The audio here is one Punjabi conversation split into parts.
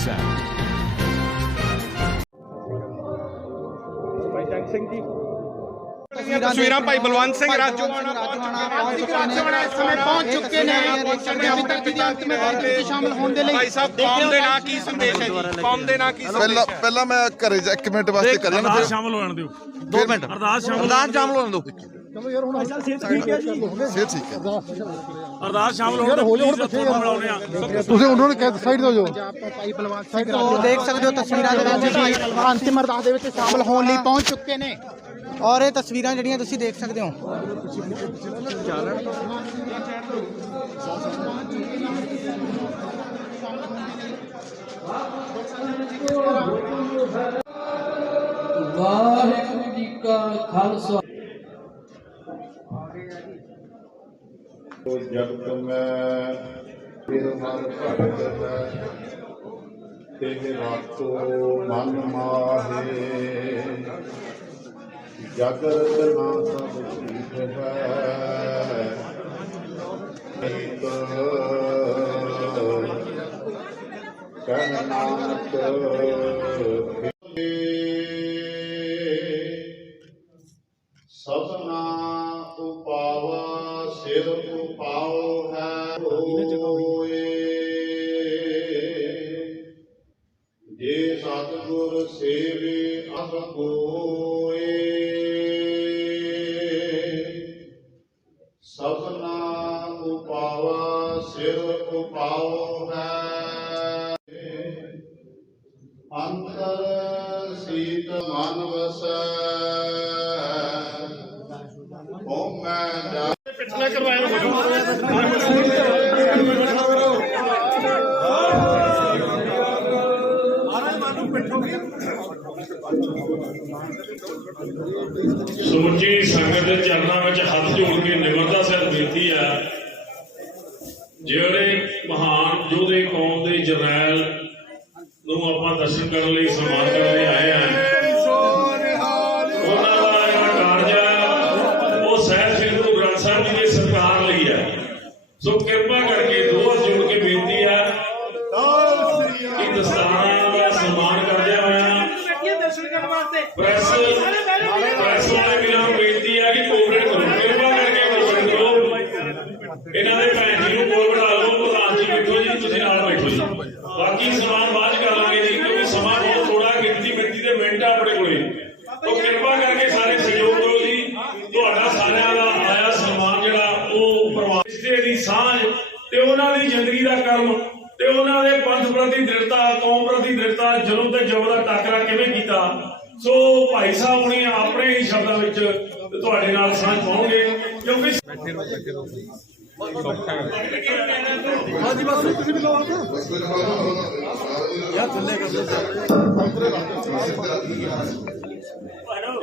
WhatsApp। तस्वीर भाई बलवंत सिंह राजोआणा पहुंच चुके ने शामिल होने के लिए। भाई साहब कौम दे नाम की संदेश है जी? कौम दे नाम की पहला मैं घरे 1 मिनट वास्ते कर लेना, फिर शामिल होने दो 2 मिनट अरदास शामिल होने दो। चलो यार हुण ठीक है जी, फिर ठीक है अरदास शामिल होने दो। ਤੁਸੀਂ ਉਹਨਾਂ ਨੂੰ ਕਹਿ ਸਾਈਡ ਹੋ ਜਾਓ। ਭਾਈ ਬਲਵੰਤ ਸਿੰਘ ਦੇਖ ਸਕਦੇ ਹੋ ਤਸਵੀਰਾਂ ਦੇ ਵਿੱਚ ਭਾਈ ਅੰਤਿਮ ਅਰਦਾਸ ਦੇ ਵਿੱਚ ਸ਼ਾਮਲ ਹੋਣ ਲਈ ਪਹੁੰਚ ਚੁੱਕੇ ਨੇ ਔਰ ਇਹ ਤਸਵੀਰਾਂ ਜਿਹੜੀਆਂ ਤੁਸੀਂ ਦੇਖ ਸਕਦੇ ਹੋ। ਵਾਹਿਗੁਰੂ ਜੀ ਕਾ ਖਾਲਸਾ। जगत में फिर मन भगत तेरे रातो मन माहे जगत ना सब ठीक है कह नानक सबना उपावा सिर उपाओ है होए जे सतगुर सेवे अस होए सबना उपावा सिर उपाओ है अंतर सीत मन वसै ਸਮੁੱਚੀ ਸੰਗਤ ਦੇ ਚਰਨਾਂ ਵਿੱਚ ਹੱਥ ਜੋੜ ਕੇ ਨਿਮਰਤਾ ਸਹਿਤ ਬੇਨਤੀ ਹੈ, ਜਿਹੜੇ ਮਹਾਨ ਯੋਧੇ ਕੌਮ ਦੇ ਜਰਨੈਲ ਨੂੰ ਆਪਾਂ ਦਰਸ਼ਨ ਕਰਨ ਲਈ ਸਨਮਾਨ ਕਰਨ ਲਈ ਆਏ ਹਾਂ, ਉਹਨਾਂ ਦਾ ਜਿਹੜਾ ਕਾਰਜ ਹੈ ਉਹ ਸਾਹਿਬ ਸ੍ਰੀ ਗੁਰੂ ਗ੍ਰੰਥ ਸਾਹਿਬ ਜੀ ਦੇ ਸਤਿਕਾਰ ਲਈ ਹੈ। ਸੋ ਕਿਰਪਾ ਕਰਕੇ ਦੋ ਹੱਥ ਜੋੜ ਕੇ ਬੇਨਤੀ ਹੈ ਕਿ ਦਸਤਾਰਾਂ ਦਾ ਸਨਮਾਨ ਕਰਦਿਆਂ ਹੋਇਆ ਪ੍ਰੈਸ ਵਾਲੇ ਵੀਰਾਂ ਨੂੰ ਬੇਨਤੀ ਹੈ ਕਿ ਕੋਆਪਰੇਟ ਕਰੋ, ਕਿਰਪਾ ਕਰਕੇ ਕੋਆਪਰੇਟ ਕਰੋ। ਇਹਨਾਂ ਦੇ ਭੈਣ ਜੀ ਨੂੰ ਕੋਲ ਬਿਠਾ ਲਓ। ਪ੍ਰਧਾਨ ਜੀ ਬੈਠੋ ਜੀ, ਤੁਸੀਂ ਨਾਲ ਬੈਠੋ ਜੀ, ਬਾਕੀ ਸਮਾਨ ਬਾਅਦ ਚ ਕਰ ਲਾਂਗੇ ਜੀ, ਕਿਉਂਕਿ ਸਮਾਂ ਬਹੁਤ ਥੋੜਾ, ਗਿਣਤੀ ਮਿੰਟੀ ਦੇ ਮਿੰਟ ਆ ਆਪਣੇ ਕੋਲੇ। तो किरपा करके सारे सहयोग करो जी। ਤੁਹਾਡਾ ਸਾਰਿਆਂ ਦਾ ਆਇਆ ਸਨਮਾਨ ਜਿਹੜਾ ਉਹ ਪ੍ਰਵਾਸੀ ਦੀ ਸਾਂਝ ਤੇ ਉਹਨਾਂ ਦੀ ਜ਼ਿੰਦਗੀ ਦਾ ਕਰਮ ਤੇ ਉਹਨਾਂ ਦੇ ਪੰਥ ਪ੍ਰਤੀ ਦ੍ਰਿੜਤਾ, ਕੌਮ ਪ੍ਰਤੀ ਦ੍ਰਿੜਤਾ, ਜ਼ੁਲਮ ਤੇ ਜ਼ਬਰ ਦਾ ਟਾਕਰਾ ਕਿਵੇਂ ਕੀਤਾ। ਸੋ ਭਾਈ ਸਾਹਿਬ ਹੁਣੀ ਆਪਣੇ ਹੀ ਸ਼ਬਦਾਂ ਵਿੱਚ ਤੁਹਾਡੇ ਨਾਲ ਸਾਂਝ ਪਾਉਣਗੇ, ਕਿਉਂਕਿ ਹਾਂਜੀ ਬਸ ਤੁਸੀਂ ਵੀ ਲਓ ਯਾਰ ਥੱਲੇ ਕਰ ਦੋ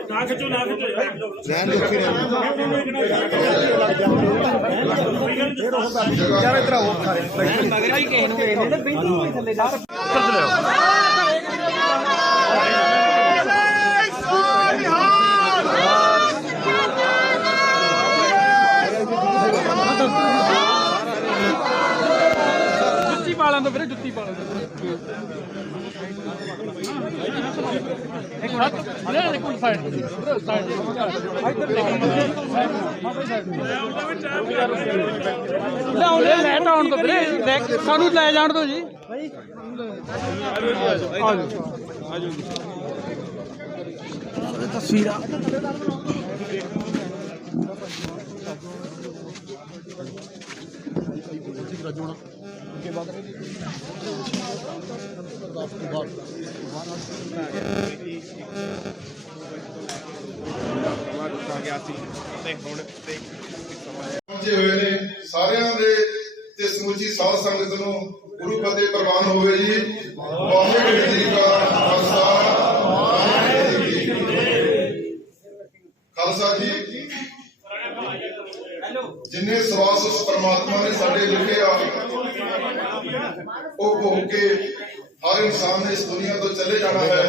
ਨਾ ਖਿੱਚੋ ਨਾ ਖਿੱਚੋ ਯਾਰ ਇੱਧਰ ਆਓ ਸਾਰੇ ਮਗਰ ਵੀ ਕਿਸੇ ਨੂੰ ਵੇਖਦੇ ਨੇ ਬੈਠੀ ਹੋਈ ਥੱਲੇ ਜਾ ਜੁੱਤੀ ਪਾ ਲੈਂਦਾ ਵੀਰੇ, ਜੁੱਤੀ ਪਾ ਲੈਂਦਾ। ਲੈ ਆਉਣ ਤੋਂ ਵੀਰੇ, ਸਾਨੂੰ ਲੈ ਜਾਣ ਦੋ ਜੀ। ਤਸਵੀਰਾਂ ਪਹੁੰਚੇ ਹੋਏ ਨੇ ਸਾਰਿਆਂ ਦੇ ਤੇ ਸਮੁੱਚੀ ਸਾਧ ਸੰਗਤ ਨੂੰ ਗੁਰੂ ਫਤਿਹ ਪ੍ਰਵਾਨ ਹੋਵੇ ਜੀ। ਵਾਹਿਗੁਰੂ ਜੀ ਕਾ ਖਾਲਸਾ, ਵਾਹਿਗੁਰੂ ਜੀ ਕੀ ਫਤਿਹ। ਖਾਲਸਾ ਜੀ, ਜਿੰਨੇ ਸਵਾਸ ਉਸ ਪਰਮਾਤਮਾ ਨੇ ਸਾਡੇ ਲਿਖੇ ਆ ਉਹ ਭੋਗ ਕੇ ਹਰ ਇਨਸਾਨ ਨੇ ਇਸ ਦੁਨੀਆ ਤੋਂ ਚਲੇ ਜਾਣਾ ਹੈ।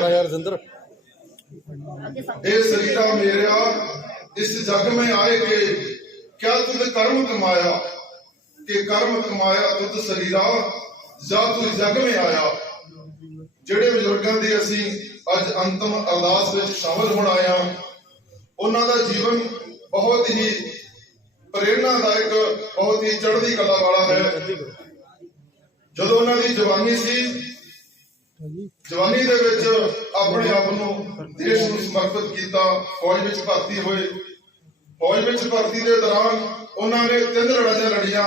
ਇਹ ਸਰੀਰਾ ਮੇਰਾ इस जग में आए के क्या तुझ कर्म कमाया कि कर्म कमाया तुझ शरीरा जा तू जग में आया। ਜਿਹੜੇ ਬਜ਼ੁਰਗਾਂ ਦੀ ਅਸੀਂ ਅੱਜ ਅੰਤਮ ਅਰਦਾਸ ਵਿੱਚ ਸ਼ਾਮਲ ਹੋਣ ਆਏ ਹਾਂ, ਉਹਨਾਂ ਦਾ ਜੀਵਨ ਬਹੁਤ ਹੀ ਪ੍ਰੇਰਨਾਦਾਇਕ, ਬਹੁਤ ਹੀ ਚੜ੍ਹਦੀ ਕਲਾ ਵਾਲਾ ਹੈ। ਜਦੋਂ ਉਹਨਾਂ ਦੀ ਜਵਾਨੀ ਸੀ, ਜਵਾਨੀ ਦੇ ਵਿੱਚ ਆਪਣੇ ਆਪ ਨੂੰ ਦੇਸ਼ ਨੂੰ ਸਮਰਪਿਤ ਕੀਤਾ, ਫੌਜ ਵਿੱਚ ਭਰਤੀ ਹੋਏ। ਫੌਜ ਵਿੱਚ ਭਰਤੀ ਦੇ ਦੌਰਾਨ ਉਹਨਾਂ ਨੇ 3 ਲੜਾਈਆਂ ਲੜੀਆਂ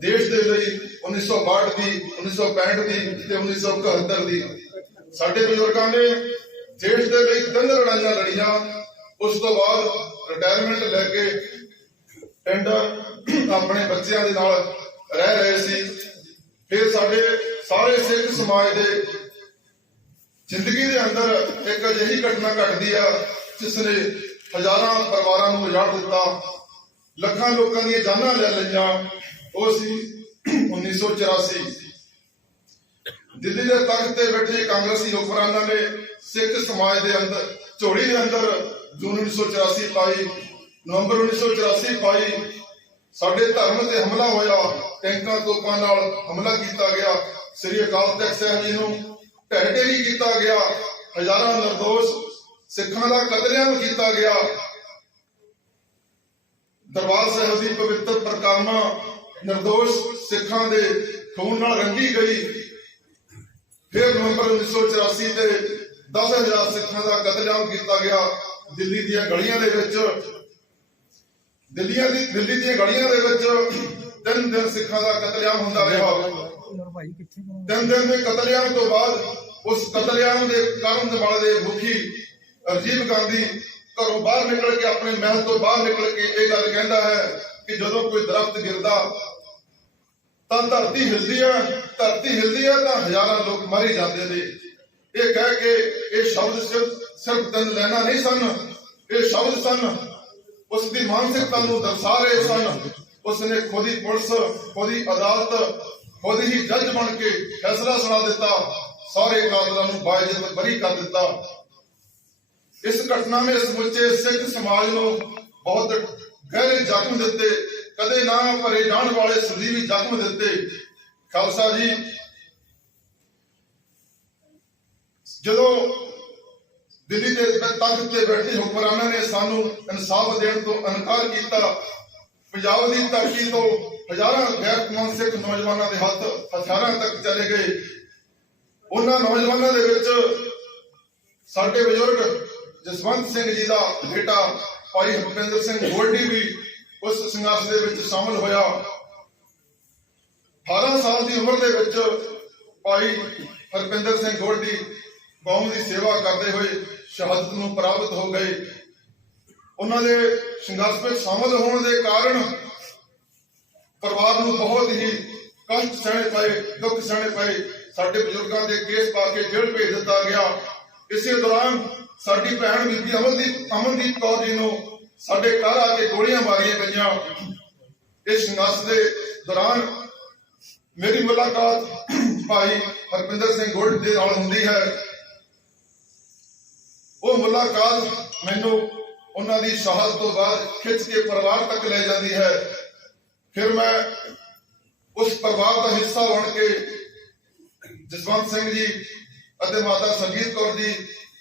ਦੇਸ਼ ਦੇ ਲਈ, 1962 ਦੀ, 1965 ਦੀ ਤੇ 1971 ਦੀ। ਸਾਡੇ ਬਜ਼ੁਰਗਾਂ ਨੇ ਦੇਸ਼ ਦੇ ਲਈ 3 ਲੜਾਈਆਂ ਲੜੀਆਂ। ਉਸ ਤੋਂ ਬਾਅਦ ਰਿਟਾਇਰਮੈਂਟ ਲੈ ਕੇ ਪਿੰਡ ਆਪਣੇ ਬੱਚਿਆਂ ਦੇ ਨਾਲ ਰਹਿ ਰਹੇ ਸੀ। ਫਿਰ ਸਾਡੇ ਸਾਰੇ ਸਿੱਖ ਸਮਾਜ ਦੇ ਜ਼ਿੰਦਗੀ ਦੇ ਅੰਦਰ ਇੱਕ ਅਜਿਹੀ ਘਟਨਾ ਘਟਦੀ ਆ ਜਿਸ ਨੇ ਹਜ਼ਾਰਾਂ ਪਰਿਵਾਰਾਂ ਨੂੰ ਉਜਾੜ ਦਿੱਤਾ, ਲੱਖਾਂ ਲੋਕਾਂ ਦੀਆਂ ਜਾਨਾਂ ਲੈ ਲਈਆਂ। ਉਹ ਸੀ 1984। ਦਿੱਲੀ ਦੇ ਤਖਤ ਤੇ ਬੈਠੇ ਕਾਂਗਰਸੀ ਹੁਕਮਰਾਨਾਂ ਨੇ ਸਿੱਖ ਸਮਾਜ ਦੇ ਅੰਦਰ ਝੋਲੀ ਦੇ ਅੰਦਰ ਜੂਨ 1984 ਪਾਈ, ਨਵੰਬਰ 1984 ਪਾਈ। ਸਾਡੇ ਧਰਮ ਤੇ ਹਮਲਾ ਹੋਇਆ, ਟੈਂਕਾਂ ਤੋਪਾਂ ਨਾਲ ਹਮਲਾ ਕੀਤਾ ਗਿਆ, ਸ੍ਰੀ ਅਕਾਲ ਤਖਤ ਸਾਹਿਬ ਜੀ ਨੂੰ ਢਹਿ ਢੇਰੀ ਕੀਤਾ ਗਿਆ, ਹਜ਼ਾਰਾਂ ਨਿਰਦੋਸ਼ ਸਿੱਖਾਂ ਦਾ ਕਤਲੇਆਮ ਕੀਤਾ ਗਿਆ। ਦਰਬਾਰ ਸਾਹਿਬ ਦੀ ਪਵਿੱਤਰ ਪਰਿਕਰਮਾ ਨਿਰਦੋਸ਼ ਸਿੱਖਾਂ ਦੇ ਖੂਨ ਨਾਲ ਰੰਗੀ ਗਈ। ਫਿਰ ਨਵੰਬਰ 1984 ਤੇ 10,000 ਸਿੱਖਾਂ ਦਾ ਕਤਲੇਆਮ ਕੀਤਾ ਗਿਆ ਦਿੱਲੀ ਦੀਆਂ ਗਲੀਆਂ ਦੇ ਵਿੱਚ। ਦਿੱਲੀ ਦੀਆਂ ਗਲੀਆਂ ਦੇ ਵਿੱਚ 3 ਦਿਨ ਸਿੱਖਾਂ ਦਾ ਕਤਲੇਆਮ ਹੁੰਦਾ ਰਿਹਾ। 3 ਦਿਨ ਦੇ ਕਤਲੇਆਮ ਤੋਂ ਬਾਅਦ ਉਸ ਕਤਲੇਆਮ ਦੇ ਕਰਨ ਵਾਲੇ ਦੇ ਮੁਖੀ ਰਾਜੀਵ ਗਾਂਧੀ ਘਰੋਂ ਬਾਹਰ ਨਿਕਲ ਕੇ, ਆਪਣੇ ਮਹਿਲ ਤੋਂ ਬਾਹਰ ਨਿਕਲ ਕੇ ਇਹ ਗੱਲ ਕਹਿੰਦਾ ਹੈ ਕਿ ਜਦੋਂ ਕੋਈ ਦਰਖਤ ਗਿਰਦਾ ਤਾਂ ਧਰਤੀ ਹਿਲਦੀ ਹੈ, ਧਰਤੀ ਹਿਲਦੀ ਹੈ ਤਾਂ ਹਜ਼ਾਰਾਂ ਲੋਕ ਮਾਰੇ ਜਾਂਦੇ ਨੇ। ਇਹ ਕਹਿ ਕੇ ਇਹ ਸ਼ਬਦ ਸਿਰਫ 3 ਲਾਈਨਾਂ ਨਹੀਂ ਸਨ, ਇਹ ਸ਼ਬਦ ਸਨ ਉਸ ਦੀ ਮਾਨਸਿਕਤਾ ਨੂੰ ਦਰਸਾ ਰਹੇ ਸਨ। ਉਸਨੇ ਖੁਦ ਹੀ ਪੁਲਿਸ, ਖੁਦ ਹੀ ਅਦਾਲਤ, ਖੁਦ ਹੀ ਜੱਜ ਬਣ ਕੇ ਫੈਸਲਾ ਸੁਣਾ ਦਿੱਤਾ, ਸਾਰੇ ਕਾਤਲਾਂ ਨੂੰ ਬਾਇਜ਼ਤ ਬਰੀ ਕਰ ਦਿੱਤਾ। ਇਸ ਘਟਨਾ ਨੇ ਸਮੁੱਚੇ ਸਿੱਖ ਸਮਾਜ ਨੂੰ ਬਹੁਤ ਗਹਿਰੇ ਜ਼ਖਮ ਦਿੱਤੇ, ਕਦੇ ਨਾ ਭਰੇ ਜਾਣ ਵਾਲੇ ਸਦੀਵੀ ਜ਼ਖਮ ਦਿੱਤੇ। ਖਾਲਸਾ ਜੀ, ਜਦੋਂ ਦਿੱਲੀ ਦੇ ਤਖਤ ਤੇ ਬੈਠੇ ਹੁਕਮਰਾਨਾਂ ਨੇ ਸਾਨੂੰ ਇਨਸਾਫ ਦੇਣ ਤੋਂ ਇਨਕਾਰ ਕੀਤਾ, ਪੰਜਾਬ ਦੀ ਧਰਤੀ ਤੋਂ ਹਜ਼ਾਰਾਂ ਗੈਰਕਾਨੂੰਨੀ ਸਿੱਖ ਨੌਜਵਾਨਾਂ ਦੇ ਹੱਥ ਹਥਿਆਰਾਂ ਤੱਕ ਚਲੇ ਗਏ। ਉਹਨਾਂ ਨੌਜਵਾਨਾਂ ਦੇ ਵਿੱਚ ਸਾਡੇ ਬਜ਼ੁਰਗ ਜਸਵੰਤ ਸਿੰਘ ਜੀ ਦਾ ਬੇਟਾ ਭਾਈ ਹਰਪਿੰਦਰ ਸਿੰਘ ਗੋਲਡੀ ਵੀ ਉਸ ਸੰਘਰਸ਼ ਦੇ ਵਿੱਚ ਸ਼ਾਮਲ ਹੋਇਆ। 18 ਸਾਲ ਦੀ ਉਮਰ ਦੇ ਵਿੱਚ ਭਾਈ ਹਰਪਿੰਦਰ ਸਿੰਘ ਗੋਲਡੀ ਕੌਮ ਦੀ ਸੇਵਾ ਕਰਦੇ ਹੋਏ ਸ਼ਹਾਦਤ ਨੂੰ ਪ੍ਰਾਪਤ ਹੋ ਗਏ। ਉਹਨਾਂ ਦੇ ਸੰਘਰਸ਼ ਵਿੱਚ ਸ਼ਾਮਲ ਹੋਣ ਦੇ ਕਾਰਨ ਪਰਿਵਾਰ ਨੂੰ ਬਹੁਤ ਹੀ ਕਸ਼ਟ ਸਹਿਣੇ ਪਏ, ਦੁੱਖ ਸਹਿਣੇ ਪਏ। ਸਾਡੇ ਬਜ਼ੁਰਗਾਂ ਦੇ ਕੇਸ ਪਾ ਕੇ ਜੇਲ੍ਹ ਭੇਜ ਦਿੱਤਾ ਗਿਆ। ਇਸੇ ਦੌਰਾਨ ਸਾਡੀ ਭੈਣ ਬੀਬੀ ਅਮਨਦੀਪ ਕੌਰ ਜੀ ਨੂੰ ਸਾਡੇ ਘਰ ਆ ਕੇ ਗੋਲੀਆਂ ਮਾਰੀਆਂ ਗਈਆਂ। ਇਸ ਸੰਘਰਸ਼ ਦੇ ਦੌਰਾਨ ਮੇਰੀ ਮੁਲਾਕਾਤ ਭਾਈ ਹਰਪਿੰਦਰ ਸਿੰਘ ਗੋਲਡੀ ਦੇ ਨਾਲ ਹੁੰਦੀ ਹੈ। ਉਹ ਮੁਲਾਕਾਤ ਮੈਨੂੰ ਉਹਨਾਂ ਦੀ ਸ਼ਹਾਦਤ ਤੋਂ ਬਾਅਦ ਖਿੱਚ ਕੇ ਪਰਿਵਾਰ ਤੱਕ ਲੈ ਜਾਂਦੀ ਹੈ। ਫਿਰ ਮੈਂ ਉਸ ਪਰਿਵਾਰ ਦਾ ਹਿੱਸਾ ਬਣ ਕੇ ਜਸਵੰਤ ਸਿੰਘ ਜੀ ਅਤੇ ਮਾਤਾ ਸੰਗੀਤ ਕੌਰ ਜੀ,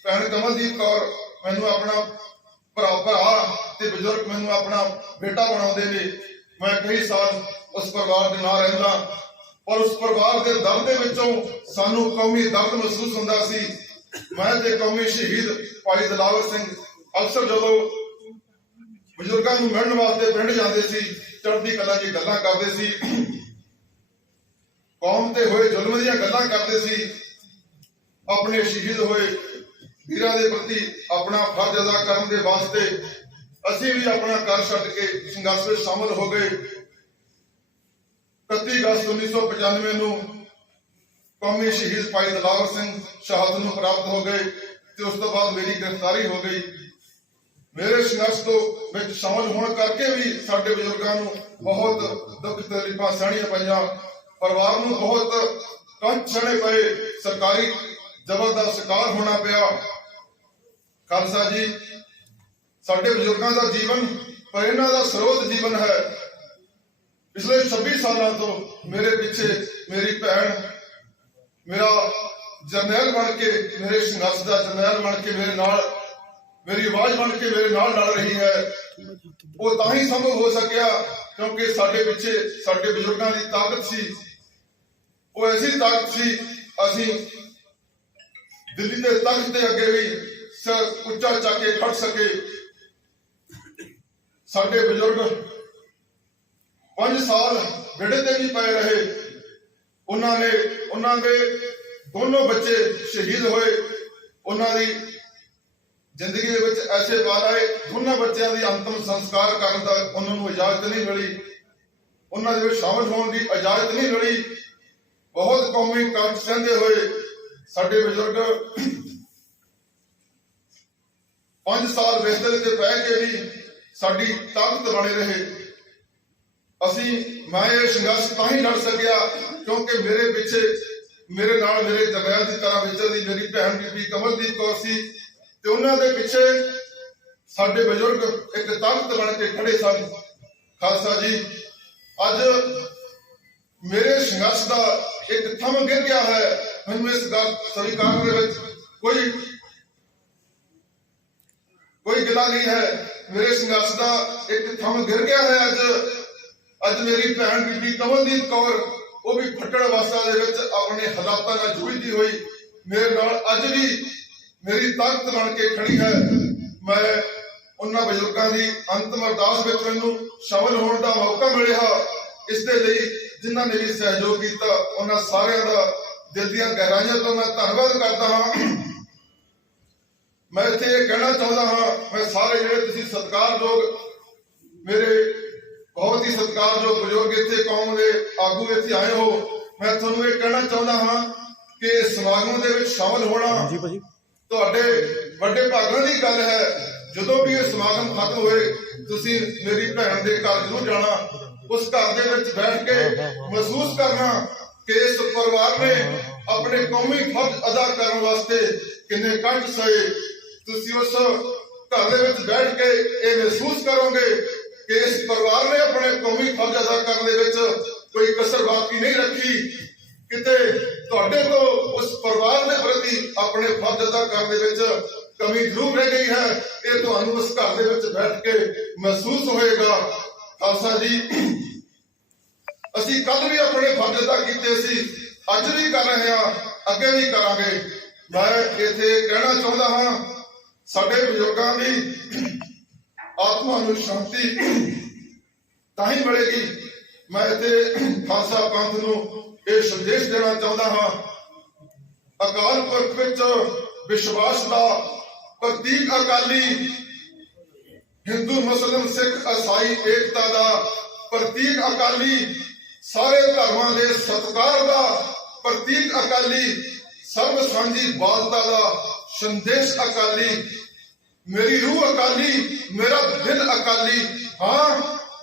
ਭੈਣ ਕਮਲਦੀਪ ਕੌਰ ਮੈਨੂੰ ਆਪਣਾ ਭਰਾ ਤੇ ਬਜ਼ੁਰਗ ਮੈਨੂੰ ਆਪਣਾ ਬੇਟਾ ਬਣਾਉਂਦੇ ਨੇ। ਮੈਂ ਕਈ ਸਾਲ ਉਸ ਪਰਿਵਾਰ ਦੇ ਨਾਲ ਰਹਿੰਦਾ, ਪਰ ਉਸ ਪਰਿਵਾਰ ਦੇ ਦਰਦ ਦੇ ਵਿੱਚੋਂ ਸਾਨੂੰ ਕੌਮੀ ਦਰਦ ਮਹਿਸੂਸ ਹੁੰਦਾ ਸੀ। ਮੈਂ ਤੇ ਕੌਮੀ ਸ਼ਹੀਦ ਭਾਈ ਦਿਲਾਵਰ ਸਿੰਘ ਅਕਸਰ ਜਦੋਂ ਬਜ਼ੁਰਗਾਂ ਨੂੰ ਮਿਲਣ ਵਾਸਤੇ ਪਿੰਡ ਜਾਂਦੇ ਸੀ, ਚੜ੍ਹਦੀ ਕਲਾ ਦੀ ਗੱਲਾਂ ਕਰਦੇ ਸੀ, ਕੌਮ ਤੇ ਹੋਏ ਜ਼ੁਲਮ ਦੀਆਂ ਗੱਲਾਂ ਕਰਦੇ ਸੀ, ਆਪਣੇ ਸ਼ਹੀਦ ਹੋਏ ਵੀਰਾਂ ਦੇ ਪ੍ਰਤੀ ਆਪਣਾ ਫਰਜ਼ ਅਦਾ ਕਰਨ ਦੇ ਵਾਸਤੇ ਅਸੀਂ ਵੀ ਆਪਣਾ ਘਰ ਛੱਡ ਕੇ ਸੰਘਰਸ਼ ਵਿੱਚ ਸ਼ਾਮਲ ਹੋ ਗਏ। 31 ਅਗਸਤ 1995 ਨੂੰ ਕੌਮੀ ਸ਼ਹੀਦ ਭਾਈ ਦਿਲਾਵਰ ਸਿੰਘ ਸ਼ਹਾਦਤ ਨੂੰ ਪ੍ਰਾਪਤ ਹੋ ਗਏ ਤੇ ਉਸ ਤੋਂ ਬਾਅਦ ਮੇਰੀ ਗ੍ਰਿਫਤਾਰੀ ਹੋ ਗਈ। ਮੇਰੇ ਸੰਘਰਸ਼ ਤੋਂ ਵਿੱਚ ਸ਼ਾਮਲ ਹੋਣ ਕਰਕੇ ਵੀ ਸਾਡੇ ਬਜ਼ੁਰਗਾਂ ਨੂੰ ਬਹੁਤ ਦੁੱਖ ਤਕਲੀਫਾਂ ਸਹਿਣੀਆਂ ਪਈਆਂ, ਪਰਿਵਾਰ ਨੂੰ ਬਹੁਤ ਕਸ਼ਟ ਸਹਿਣੇ ਪਏ, ਸਰਕਾਰੀ ਜ਼ਬਰ ਦਾ ਸ਼ਿਕਾਰ ਹੋਣਾ ਪਿਆ। ਖਾਲਸਾ ਜੀ, ਸਾਡੇ ਬਜ਼ੁਰਗਾਂ ਦਾ ਜੀਵਨ ਪ੍ਰੇਰਨਾ ਦਾ ਸਰੋਤ ਜੀਵਨ ਹੈ। ਪਿਛਲੇ 26 ਸਾਲਾਂ ਤੋਂ ਮੇਰੇ ਪਿੱਛੇ ਮੇਰੀ ਭੈਣ, ਮੇਰਾ ਜਰਨੈਲ ਬਣ ਕੇ, ਮੇਰੇ ਸੰਘਰਸ਼ ਦਾ ਜਰਨੈਲ ਬਣ ਕੇ ਮੇਰੇ ਨਾਲ, ਮੇਰੀ ਆਵਾਜ਼ ਬਣ ਕੇ ਮੇਰੇ ਨਾਲ ਲੜ ਰਹੀ ਹੈ। ਉਹ ਤਾਂ ਹੀ ਸੰਭਵ ਹੋ ਸਕਿਆ ਕਿਉਂਕਿ ਸਾਡੇ ਪਿੱਛੇ ਸਾਡੇ ਬਜ਼ੁਰਗਾਂ ਦੀ ਤਾਕਤ ਸੀ। ਉਹ ਐਸੀ ਤਾਕਤ ਸੀ, ਅਸੀਂ ਦਿੱਲੀ ਦੇ ਤਖਤ ਦੇ ਅੱਗੇ ਵੀ ਸਿਰ ਉੱਚਾ ਚੱਕ ਕੇ ਖੜ ਸਕੇ। ਸਾਡੇ ਬਜ਼ੁਰਗ 5 ਸਾਲ ਵਿੜੇ ਤੇ ਵੀ ਪਏ ਰਹੇ। ਉਹਨਾਂ ਦੇ ਦੋਨੋਂ ਬੱਚੇ ਸ਼ਹੀਦ ਹੋਏ। ਉਹਨਾਂ ਦੀ ਜ਼ਿੰਦਗੀ ਦੇ ਵਿੱਚ ਐਸੇ ਪਲ ਆਏ, ਦੋਨਾਂ ਬੱਚਿਆਂ ਦੀ ਅੰਤਮ ਸੰਸਕਾਰ ਕਰਨ ਦਾ ਉਹਨਾਂ ਨੂੰ ਇਜਾਜ਼ਤ ਨਹੀਂ ਮਿਲੀ, ਉਹਨਾਂ ਦੇ ਵਿੱਚ ਸ਼ਾਮਲ ਹੋਣ ਦੀ ਇਜਾਜ਼ਤ ਨਹੀਂ ਮਿਲੀ। ਬਹੁਤ ਕੌਮੀ ਕਾਰਜ ਸਹਿੰਦੇ ਹੋਏ ਸਾਡੇ ਬਜ਼ੁਰਗ 5 ਸਾਲ ਬਿਸਤਰੇ ਤੇ ਪੈ ਕੇ ਵੀ ਸਾਡੀ ਤਾਕਤ ਬਣੇ ਰਹੇ। ਮੈਂ ਇਹ ਸੰਘਰਸ਼ ਤਾਂ ਹੀ ਲੜ ਸਕਿਆ ਕਿਉਂਕਿ ਮੇਰੇ ਪਿੱਛੇ ਮੇਰੇ ਨਾਲ ਮੇਰੇ ਜਰਨੈਲ ਦੀ ਤਰ੍ਹਾਂ ਵਿਚਰਦੀ ਮੇਰੀ ਭੈਣ ਬੀਬੀ ਕਮਲਦੀਪ ਕੌਰ ਸੀ ਤੇ ਉਹਨਾਂ ਦੇ ਪਿੱਛੇ ਸਾਡੇ ਬਜ਼ੁਰਗ ਇੱਕ ਤਾਕਤ ਬਣ ਕੇ ਖੜੇ ਸਨ। ਖਾਲਸਾ ਜੀ, ਅੱਜ ਮੇਰੇ ਸੰਘਰਸ਼ ਦਾ ਇੱਕ ਥੰਮ ਗਿਰ ਗਿਆ ਹੈ। ਮੈਨੂੰ ਇਸ ਗੱਲ ਸਵੀਕਾਰ ਦੇ ਵਿੱਚ ਕੋਈ ਗਿਲਾ ਨਹੀਂ ਹੈ। ਮੇਰੇ ਸੰਘਰਸ਼ ਦਾ ਇੱਕ ਥੰਮ ਗਿਰ ਗਿਆ ਹੈ। ਅੱਜ ਮੇਰੀ ਭੈਣ ਬੀਬੀ ਕਮਲਦੀਪ ਕੌਰ ਉਹ ਵੀ ਫੱਟੜ ਅਵਸਥਾ ਦੇ ਵਿੱਚ ਆਪਣੇ ਹਾਲਾਤਾਂ ਨਾਲ ਜੂਝਦੀ ਹੋਈ ਮੇਰੇ ਨਾਲ ਅੱਜ ਵੀ ਮੇਰੀ ਤਾਕਤ ਬਣ ਕੇ ਖੜੀ ਹੈ। ਮੈਂ ਉਹਨਾਂ ਬਜ਼ੁਰਗਾਂ ਦੀ ਅੰਤਮ ਅਰਦਾਸ ਵਿੱਚ ਮੈਨੂੰ ਸ਼ਾਮਲ ਹੋਣ ਦਾ ਮੌਕਾ ਮਿਲਿਆ। ਇਸ ਦੇ ਲਈ ਜਿਨ੍ਹਾਂ ਨੇ ਵੀ ਸਹਿਯੋਗ ਕੀਤਾ ਉਹਨਾਂ ਸਾਰਿਆਂ ਦਾ ਦਿਲ ਦੀਆਂ ਗਹਿਰਾਈਆਂ ਤੋਂ ਮੈਂ ਧੰਨਵਾਦ ਕਰਦਾ ਹਾਂ। ਮੈਂ ਇੱਥੇ ਇਹ ਕਹਿਣਾ ਚਾਹੁੰਦਾ ਹਾਂ, ਮੈਂ ਸਾਰੇ ਜਿਹੜੇ ਤੁਸੀਂ ਸਤਿਕਾਰਯੋਗ ਮੇਰੇ ਬਹੁਤ ਹੀ ਸਤਿਕਾਰਯੋਗ ਬਜ਼ੁਰਗ ਇੱਥੇ ਕੌਮ ਦੇ ਆਗੂ ਇੱਥੇ ਆਏ ਹੋ, ਮੈਂ ਤੁਹਾਨੂੰ ਇਹ ਕਹਿਣਾ ਚਾਹੁੰਦਾ ਹਾਂ ਕਿ ਇਸ ਸਮਾਗਮ ਦੇ ਵਿੱਚ ਸ਼ਾਮਲ ਹੋਣਾ ਤੁਹਾਡੇ ਵੱਡੇ ਭਾਗਾਂ ਦੀ ਗੱਲ ਹੈ। ਜਦੋਂ ਵੀ ਇਹ ਸਮਾਗਮ ਖਤਮ ਹੋਏ ਤੁਸੀਂ ਮੇਰੀ ਭੈਣ ਦੇ ਘਰ ਜ਼ਰੂਰ ਜਾਣਾ। ਉਸ ਘਰ ਦੇ ਵਿੱਚ ਬੈਠ ਕੇ ਮਹਿਸੂਸ ਕਰਨਾ ਕਿ ਇਸ ਪਰਿਵਾਰ ਨੇ ਆਪਣੇ ਕੌਮੀ ਫਰਜ਼ ਅਦਾ ਕਰਨ ਵਾਸਤੇ ਕਿੰਨੇ ਕਸ਼ਟ ਸਹੇ। ਤੁਸੀਂ ਉਸ ਘਰ ਦੇ ਵਿੱਚ ਬੈਠ ਕੇ ਇਹ ਮਹਿਸੂਸ ਕਰੋਗੇ ਕਿ ਇਸ ਪਰਿਵਾਰ ਨੇ ਆਪਣੇ ਕੌਮੀ ਫਰਜ਼ ਅਦਾ ਕਰਨ ਦੇ ਵਿੱਚ ਕੋਈ ਕਸਰ ਬਾਕੀ ਨਹੀਂ ਰੱਖੀ। ਕਿਤੇ ਤੁਹਾਡੇ ਤੋਂ ਉਸ ਪਰਿਵਾਰ ਦੇ ਪ੍ਰਤੀ ਆਪਣੇ ਫਰਜ਼ ਅਦਾ ਕਰਨ ਦੇ ਵਿੱਚ ਕਮੀ ਜ਼ਰੂਰ ਰਹਿ ਗਈ ਹੈ। ਇਹ ਤੁਹਾਨੂੰ ਉਸ ਘਰ ਦੇ ਵਿੱਚ ਬੈਠ ਕੇ ਮਹਿਸੂਸ ਹੋਏਗਾ। ਖਾਲਸਾ ਜੀ, ਅਸੀਂ ਕੱਲ ਵੀ ਆਪਣੇ ਫਰਜ਼ ਅਦਾ ਕੀਤੇ ਸੀ, ਅੱਜ ਵੀ ਕਰ ਰਹੇ ਹਾਂ, ਅੱਗੇ ਵੀ ਕਰਾਂਗੇ। ਮੈਂ ਇੱਥੇ ਕਹਿਣਾ ਚਾਹੁੰਦਾ ਹਾਂ, ਸਾਡੇ ਬਜ਼ੁਰਗਾਂ ਦੀ ਆਤਮਾ ਨੂੰ ਸ਼ਾਂਤੀ ਤਾਂ ਹੀ ਮਿਲੇਗੀ। ਮੈਂ ਇੱਥੇ ਖਾਲਸਾ ਪੰਥ ਨੂੰ ਇਹ ਸੰਦੇਸ਼ ਦੇਣਾ ਚਾਹੁੰਦਾ ਹਾਂ, ਅਕਾਲ ਪੁਰਖ ਵਿੱਚ ਵਿਸ਼ਵਾਸ ਦਾ ਪ੍ਰਤੀਕ ਅਕਾਲੀ, ਹਿੰਦੂ ਮੁਸਲਿਮ ਸਿੱਖ ਈਸਾਈ ਏਕਤਾ ਦਾ ਪ੍ਰਤੀਕ ਅਕਾਲੀ, ਸਾਰੇ ਧਰਮਾਂ ਦੇ ਸਤਿਕਾਰ ਦਾ ਪ੍ਰਤੀਕ ਅਕਾਲੀ, ਸਰਬ ਸਾਂਝੀ ਬਾਲਤਾ ਦਾ ਸੰਦੇਸ਼ ਅਕਾਲੀ। ਮੇਰੀ ਰੂਹ ਅਕਾਲੀ, ਮੇਰਾ ਦਿਲ ਅਕਾਲੀ, ਹਾਂ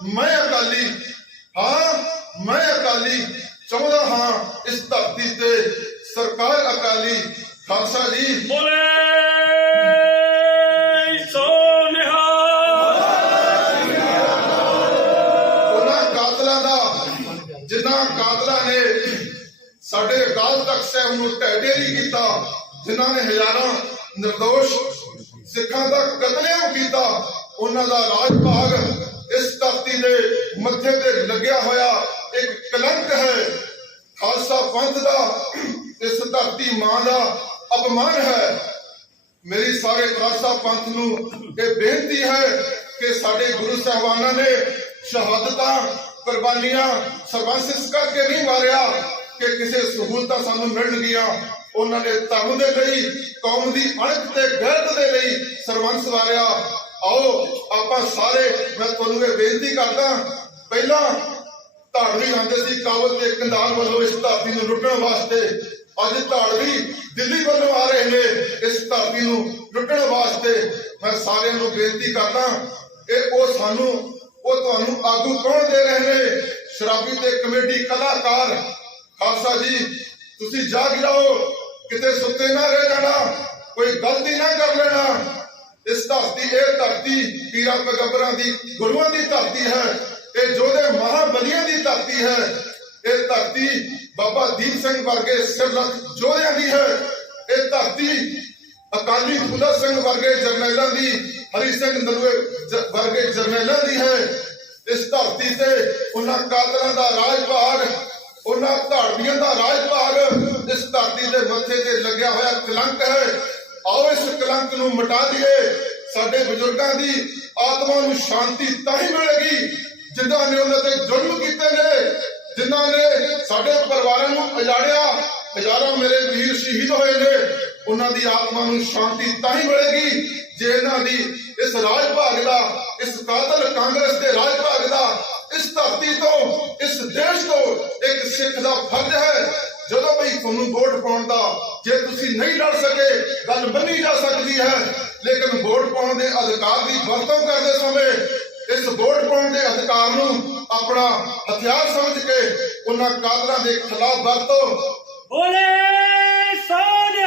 ਮੈਂ ਅਕਾਲੀ, ਹਾਂ ਮੈਂ ਅਕਾਲੀ ਚਾਹੁੰਦਾ ਹਾਂ। ਇਸ ਧਰਤੀ ਤੇ ਸਰਕਾਰ ਅਕਾਲੀ। ਖਾਲਸਾ ਜੀ, ਬੋਲੇ ਸੋ ਨਿਹਾਲ। ਉਹਨਾਂ ਕਾਤਲਾਂ ਦਾ ਜਿਨ੍ਹਾਂ ਕਾਤਲਾਂ ਨੇ ਸਾਡੇ ਅਕਾਲ ਤਖਤ ਸਾਹਿਬ ਨੂੰ ਢਹਿ ਢੇਰੀ ਕੀਤਾ, ਜਿਨ੍ਹਾਂ ਨੇ ਹਜ਼ਾਰਾਂ ਨਿਰਦੋਸ਼ ਸਿੱਖਾਂ ਦਾ ਕਤਲੇਆਮ ਕੀਤਾ, ਉਹਨਾਂ ਦਾ ਰਾਜ ਭਾਗ ਇਸ ਧਰਤੀ ਦੇ ਮੱਥੇ ਤੇ ਲੱਗਿਆ ਹੋਇਆ ਇੱਕ ਕਲੰਕ ਹੈ। ਖਾਲਸਾ ਪੰਥ ਦਾ ਇਸ ਧਰਤੀ ਮਾਂ ਦਾ ਅਪਮਾਨ ਹੈ। ਮੇਰੀ ਸਾਰੇ ਖਾਲਸਾ ਪੰਥ ਨੂੰ ਇਹ ਬੇਨਤੀ ਹੈ ਕਿ ਸਾਡੇ ਗੁਰੂ ਸਾਹਿਬਾਨਾਂ ਨੇ ਸ਼ਹਾਦਤਾਂ ਕੁਰਬਾਨੀਆਂ ਸਰਬੰਸ ਇਸ ਕਰਕੇ ਨਹੀਂ ਮਾਰਿਆ ਕਿ ਕਿਸੇ ਸਹੂਲਤਾਂ ਸਾਨੂੰ ਮਿਲਣਗੀਆਂ। ਉਹਨਾਂ ਨੇ ਧਰਮ ਦੇ ਲਈ, ਕੌਮ ਦੀ ਅਣਖ ਤੇ ਗੈਰਤ ਦੇ ਲਈ ਸਰਬੰਸ ਵਾਰਿਆ। ਆਓ ਆਪਾਂ ਸਾਰੇ, ਮੈਂ ਤੁਹਾਨੂੰ ਇਹ ਬੇਨਤੀ ਕਰਦਾ, ਪਹਿਲਾਂ ਧਾੜਵੀ ਆਉਂਦੇ ਸੀ ਕਾਬਲ ਤੇ ਕੰਧਾਰ ਵੱਲੋਂ ਇਸ ਧਰਤੀ ਨੂੰ ਲੁੱਟਣ ਵਾਸਤੇ, ਅੱਜ ਧਾੜਵੀ ਦਿੱਲੀ ਵੱਲੋਂ ਆ ਰਹੇ ਨੇ ਇਸ ਧਰਤੀ ਨੂੰ ਲੁੱਟਣ ਵਾਸਤੇ। ਮੈਂ ਸਾਰਿਆਂ ਨੂੰ ਬੇਨਤੀ ਕਰਦਾ, ਉਹ ਤੁਹਾਨੂੰ ਆਗੂ ਕੌਣ ਦੇ ਰਹੇ ਨੇ? ਸ਼ਰਾਬੀ ਤੇ ਕਮੇਟੀ ਕਲਾਕਾਰ। ਖਾਲਸਾ ਜੀ, ਤੁਸੀਂ ਜਾਗ ਜਾਓ, ਕਿਤੇ ਸੁੱਤੇ ਨਾ ਰਹਿ ਜਾਣਾ, ਕੋਈ ਗਲਤੀ ਨਾ ਕਰ ਲੈਣਾ। ਇਸ ਧਰਤੀ, ਇਹ ਧਰਤੀ ਪੀਰਾਂ ਪੈਗੰਬਰਾਂ ਦੀ, ਗੁਰੂਆਂ ਦੀ ਧਰਤੀ ਹੈ। ਇਹ ਯੋਧੇ ਮਹਾਬਲੀਆਂ ਦੀ ਧਰਤੀ ਹੈ। ਇਹ ਧਰਤੀ ਬਾਬਾ ਦੀਪ ਸਿੰਘ ਵਰਗੇ ਸਿਰਲੱਖ ਯੋਧਿਆਂ ਦੀ ਹੈ। ਇਹ ਧਰਤੀ ਅਕਾਲੀ ਫੂਲਾ ਸਿੰਘ ਵਰਗੇ ਜਰਨੈਲਾਂ ਦੀ, ਹਰੀ ਸਿੰਘ ਨਲੂਏ ਵਰਗੇ ਜਰਨੈਲਾਂ ਦੀ ਹੈ। ਇਸ ਧਰਤੀ ਤੇ ਉਹਨਾਂ ਕਾਤਲਾਂ ਦਾ ਰਾਜ ਭਾਗ, ਉਹਨਾਂ ਧਾੜਵੀਆਂ ਦਾ ਰਾਜ ਭਾਗ ਇਸ ਧਰਤੀ ਦੇ ਮੱਥੇ ਤੇ ਲੱਗਿਆ ਹੋਇਆ ਕਲੰਕ ਹੈ। ਆਓ ਇਸ ਕਲੰਕ ਨੂੰ ਮਿਟਾ ਦਈਏ। ਸਾਡੇ ਬਜ਼ੁਰਗਾਂ ਦੀ ਆਤਮਾ ਨੂੰ ਸ਼ਾਂਤੀ ਤਾਂ ਹੀ ਮਿਲੇਗੀ ਜਿਨ੍ਹਾਂ ਨੇ ਉਹਨਾਂ ਤੇ ਜ਼ੁਲਮ ਕੀਤੇ ਨੇ, ਜਿਨ੍ਹਾਂ ਨੇ ਸਾਡੇ ਪਰਿਵਾਰਾਂ ਨੂੰ ਉਜਾੜਿਆ। ਹਜ਼ਾਰਾਂ ਮੇਰੇ ਵੀਰ ਸ਼ਹੀਦ ਹੋਏ ਨੇ, ਉਹਨਾਂ ਦੀ ਆਤਮਾ ਨੂੰ ਸ਼ਾਂਤੀ ਤਾਂ ਹੀ ਮਿਲੇਗੀ ਜੇ ਇਹਨਾਂ ਦੀ ਇਸ ਰਾਜ ਭਾਗ ਦਾ, ਇਸ ਕਾਤਲ ਕਾਂਗਰਸ ਦੇ ਰਾਜ ਭਾਗ ਦਾ, ਇਸ ਧਰਤੀ ਤੋਂ, ਇਸ ਦੇਸ਼ ਤੋਂ ਇੱਕ ਸਿੱਖ ਦਾ ਫਰਜ਼ ਹੈ ਜਦੋਂ ਵੀ ਤੁਹਾਨੂੰ ਵੋਟ ਪਾਉਣ ਦਾ, ਜੇ ਤੁਸੀਂ ਨਹੀਂ ਲੜ ਸਕੇ ਗੱਲ ਮੰਨੀ ਜਾ ਸਕਦੀ ਹੈ, ਲੇਕਿਨ ਵੋਟ ਪਾਉਣ ਦੇ ਅਧਿਕਾਰ ਦੀ ਵਰਤੋਂ ਕਰਦੇ ਸਮੇਂ ਇਸ ਵੋਟ ਪਾਉਣ ਦੇ ਅਧਿਕਾਰ ਨੂੰ ਆਪਣਾ ਹਥਿਆਰ ਸਮਝ ਕੇ ਉਹਨਾਂ ਕਾਤਲਾਂ ਦੇ ਖਿਲਾਫ ਵਰਤੋ। ਬੋਲੇ ਸਤਿ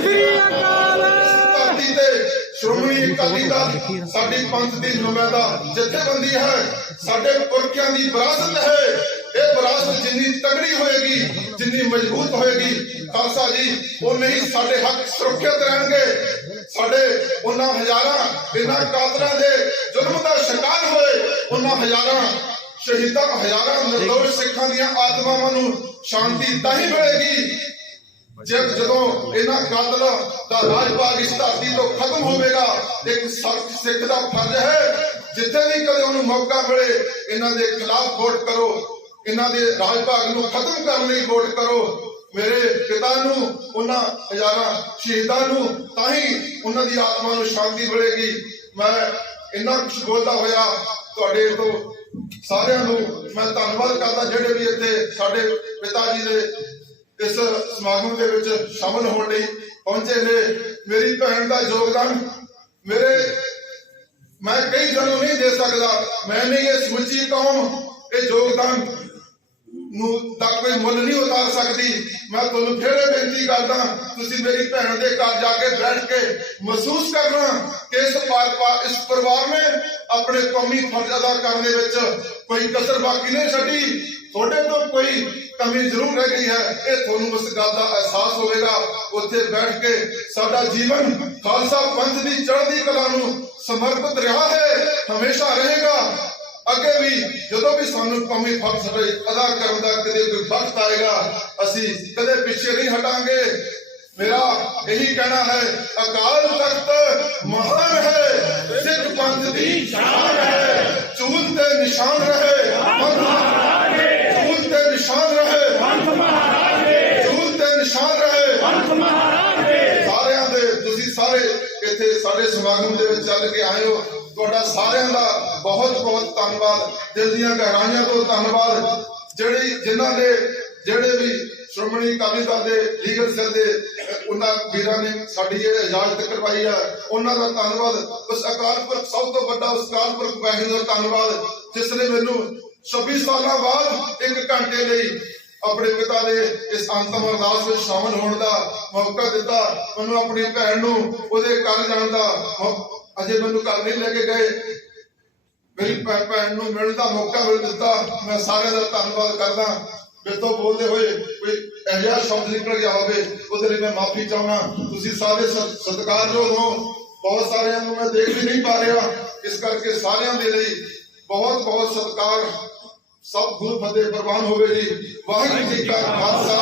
ਸ੍ਰੀ ਅਕਾਲ। ਧਰਤੀ ਤੇ ਸ਼੍ਰੋਮਣੀ ਅਕਾਲੀ ਦਲ ਸਾਡੀ ਪੰਥ ਦੀ ਨੁਮਾਇੰਦਾ ਜਥੇਬੰਦੀ ਹੈ, ਸਾਡੇ ਪੁਰਖਿਆਂ ਦੀ ਵਿਰਾਸਤ ਹੈ। ਇਹ ਵਿਰਾਸਤ ਜਿੰਨੀ ਤਗੜੀ ਹੋਏਗੀ, ਜਿੰਨੀ ਮਜ਼ਬੂਤ ਹੋਏਗੀ ਖਾਲਸਾ ਜੀ, ਉਨੇ ਹੀ ਸਾਡੇ ਹੱਕ ਸੁਰੱਖਿਅਤ ਰਹਿਣਗੇ। ਸਾਡੇ ਉਹਨਾਂ ਹਜ਼ਾਰਾਂ ਇਹਨਾਂ ਕਾਤਲਾਂ ਦੇ ਜ਼ੁਲਮ ਦਾ ਸ਼ਿਕਾਰ ਹੋਏ, ਉਹਨਾਂ ਹਜ਼ਾਰਾਂ ਸ਼ਹੀਦਾਂ, ਹਜ਼ਾਰਾਂ ਨਿਰਦੋਸ਼ ਸਿੱਖਾਂ ਦੀਆਂ ਆਤਮਾਵਾਂ ਨੂੰ ਸ਼ਾਂਤੀ ਤਾਂ ਹੀ ਮਿਲੇਗੀ ਜਦੋਂ ਇਹਨਾਂ ਕਾਤਲਾਂ ਦਾ ਰਾਜ ਭਾਗ ਇਸ ਧਰਤੀ ਤੋਂ ਖਤਮ ਹੋਵੇਗਾ। ਇੱਕ ਸਿੱਖ ਦਾ ਫਰਜ਼ ਹੈ ਜਿੱਥੇ ਵੀ ਕਦੇ ਉਹਨੂੰ ਮੌਕਾ ਮਿਲੇ ਇਹਨਾਂ ਦੇ ਖਿਲਾਫ ਵੋਟ ਕਰੋ, ਇਹਨਾਂ ਦੇ ਰਾਜ ਭਾਗ ਨੂੰ ਖਤਮ ਕਰਨ ਲਈ ਵੋਟ ਕਰੋ। ਮੇਰੇ ਪਿਤਾ ਨੂੰ, ਉਹਨਾਂ ਹਜ਼ਾਰਾਂ ਸ਼ਹੀਦਾਂ ਨੂੰ ਤਾਂ ਹੀ ਉਹਨਾਂ ਦੀ ਆਤਮਾ ਨੂੰ ਸ਼ਾਂਤੀ ਮਿਲੇਗੀ। ਮੈਂ ਇੰਨਾ ਕੁਝ ਬੋਲਦਾ ਹੋਇਆ ਤੁਹਾਡੇ ਤੋਂ ਸਾਰਿਆਂ ਨੂੰ ਮੈਂ ਧੰਨਵਾਦ ਕਰਦਾ ਜਿਹੜੇ ਵੀ ਇੱਥੇ ਸਾਡੇ ਪਿਤਾ ਜੀ ਦੇ ਇਸ ਸਮਾਗਮ ਦੇ ਵਿੱਚ ਸ਼ਾਮਲ ਹੋਣ ਲਈ ਪਹੁੰਚੇ ਨੇ। ਮੇਰੀ ਭੈਣ ਦਾ ਯੋਗਦਾਨ ਮੈਂ ਕਈ ਜਨੋਂ ਨਹੀਂ ਦੇ ਸਕਦਾ, ਮੈਂ ਨਹੀਂ ਇਹ ਸਮੁੱਚੀ ਕੌਮ ਇਹ ਯੋਗਦਾਨ ਨੂੰ ਦਾ ਕੋਈ ਮੁੱਲ ਨਹੀਂ ਉਤਾਰ ਸਕਦੀ। ਮੈਂ ਤੁਹਾਨੂੰ ਫਿਰ ਬੇਨਤੀ ਕਰਦਾ, ਤੁਸੀਂ ਮੇਰੀ ਭੈਣ ਦੇ ਘਰ ਜਾ ਕੇ ਬੈਠ ਕੇ ਮਹਿਸੂਸ ਕਰਨਾ ਕਿ ਇਸ ਪਰਿਵਾਰ ਨੇ ਆਪਣੇ ਕੌਮੀ ਫਰਜ਼ ਅਦਾ ਕਰਨ ਦੇ ਵਿੱਚ ਕੋਈ ਕਸਰ ਬਾਕੀ ਨਹੀਂ ਛੱਡੀ। ਤੁਹਾਡੇ ਤੋਂ ਕੋਈ ਕਮੀ ਜ਼ਰੂਰ ਰਹਿ ਗਈ ਹੈ, ਇਹ ਤੁਹਾਨੂੰ ਉਸ ਗੱਲ ਦਾ ਅਹਿਸਾਸ ਹੋਵੇਗਾ। ਉੱਥੇ ਬੈਠ ਕੇ ਸਾਡਾ ਜੀਵਨ ਖਾਲਸਾ ਪੰਥ ਦੀ ਚੜ੍ਹਦੀ ਕਲਾ ਨੂੰ ਸਮਰਪਿਤ ਰਿਹਾ ਹੈ, ਹਮੇਸ਼ਾ ਰਹੇਗਾ। ਅੱਗੇ ਵੀ ਜਦੋਂ ਵੀ ਸਾਨੂੰ ਕੌਮੀ ਫਰਜ਼ ਅਦਾ ਕਰਨ ਦਾ ਕਦੇ ਕੋਈ ਵਕਤ ਆਏਗਾ, ਅਸੀਂ ਕਦੇ ਪਿੱਛੇ ਨਹੀਂ ਹਟਾਂਗੇ। ਮੇਰਾ ਇਹੀ ਕਹਿਣਾ ਹੈ, ਅਕਾਲ ਤਖਤ ਮਹਾਨ ਹੈ, ਸਿੱਖ ਪੰਥ ਦੀ ਸ਼ਾਨ ਹੈ, ਚੂਲ ਤੇ ਨਿਸ਼ਾਨ ਰਹੇ ਚੂਲ ਤੇ ਨਿਸ਼ਾਨ ਰਹੇ ਚੂਲ ਤੇ ਨਿਸ਼ਾਨ ਰਹੇ ਸਾਰਿਆਂ ਦੇ। ਤੁਸੀਂ ਸਾਰੇ ਇੱਥੇ ਸਾਡੇ ਸਮਾਗਮ ਦੇ ਵਿੱਚ ਚੱਲ ਕੇ ਆਏ ਹੋ, ਤੁਹਾਡਾ ਸਾਰਿਆਂ ਦਾ ਬਹੁਤ ਬਹੁਤ ਧੰਨਵਾਦ, ਦਿਲ ਦੀਆਂ ਗਹਿਰਾਈਆਂ ਤੋਂ ਧੰਨਵਾਦ। ਜਿਹੜੇ ਵੀ ਸ਼੍ਰੋਮਣੀ ਅਕਾਲੀ ਦਲ ਦੇ ਲੀਗਲ ਸੈੱਲ ਦੇ ਉਹਨਾਂ ਵੀਰਾਂ ਨੇ ਸਾਡੀ ਇਹ ਇਜਾਜ਼ਤ ਕਰਵਾਈ ਹੈ, ਉਹਨਾਂ ਦਾ ਧੰਨਵਾਦ। ਉਸ ਅਕਾਲ ਪੁਰਖ, ਸਭ ਤੋਂ ਵੱਡਾ ਉਸ ਅਕਾਲ ਪੁਰਖ ਵਾਹਿਗੁਰੂ ਦਾ ਧੰਨਵਾਦ ਜਿਸ ਨੇ ਮੈਨੂੰ 26 ਸਾਲਾਂ ਬਾਅਦ 1 ਘੰਟੇ ਲਈ ਆਪਣੇ ਪਿਤਾ ਦੇ ਇਸ ਅੰਤਮ ਅਰਦਾਸ ਵਿੱਚ ਸ਼ਾਮਲ ਹੋਣ ਦਾ ਮੌਕਾ ਦਿੱਤਾ। ਮੈਨੂੰ ਆਪਣੀ ਭੈਣ ਨੂੰ ਉਹਦੇ ਘਰ ਜਾਣ ਦਾ, ਅਜੇ ਮੈਨੂੰ ਘਰ ਨਹੀਂ ਲੈ ਕੇ ਗਏ, ਮੇਰੀ ਭੈਣ ਨੂੰ ਮਿਲਣ ਦਾ ਮੌਕਾ ਮਿਲ ਦਿੱਤਾ। ਮੈਂ ਸਾਰਿਆਂ ਦਾ ਧੰਨਵਾਦ ਕਰਦਾ। ਮੇਰੇ ਤੋਂ ਬੋਲਦੇ ਹੋਏ ਕੋਈ ਇਹੋ ਜਿਹਾ ਸ਼ਬਦ ਨਿਕਲ ਗਿਆ ਹੋਵੇ ਉਹਦੇ ਲਈ ਮੈਂ ਮਾਫੀ ਚਾਹੁੰਦਾ। ਤੁਸੀਂ ਸਾਰੇ ਸਤਿਕਾਰਯੋਗ ਹੋ, ਬਹੁਤ ਸਾਰਿਆਂ ਨੂੰ ਮੈਂ ਦੇਖ ਵੀ ਨਹੀਂ ਪਾ ਰਿਹਾ, ਇਸ ਕਰਕੇ ਸਾਰਿਆਂ ਦੇ ਲਈ ਬਹੁਤ ਬਹੁਤ ਸਤਿਕਾਰ। ਸਭ ਗੁਰੂ ਫਤਿਹ ਪ੍ਰਵਾਨ ਹੋਵੇ ਜੀ। ਵਾਹਿਗੁਰੂ ਜੀ ਕਾ ਖਾਲਸਾ।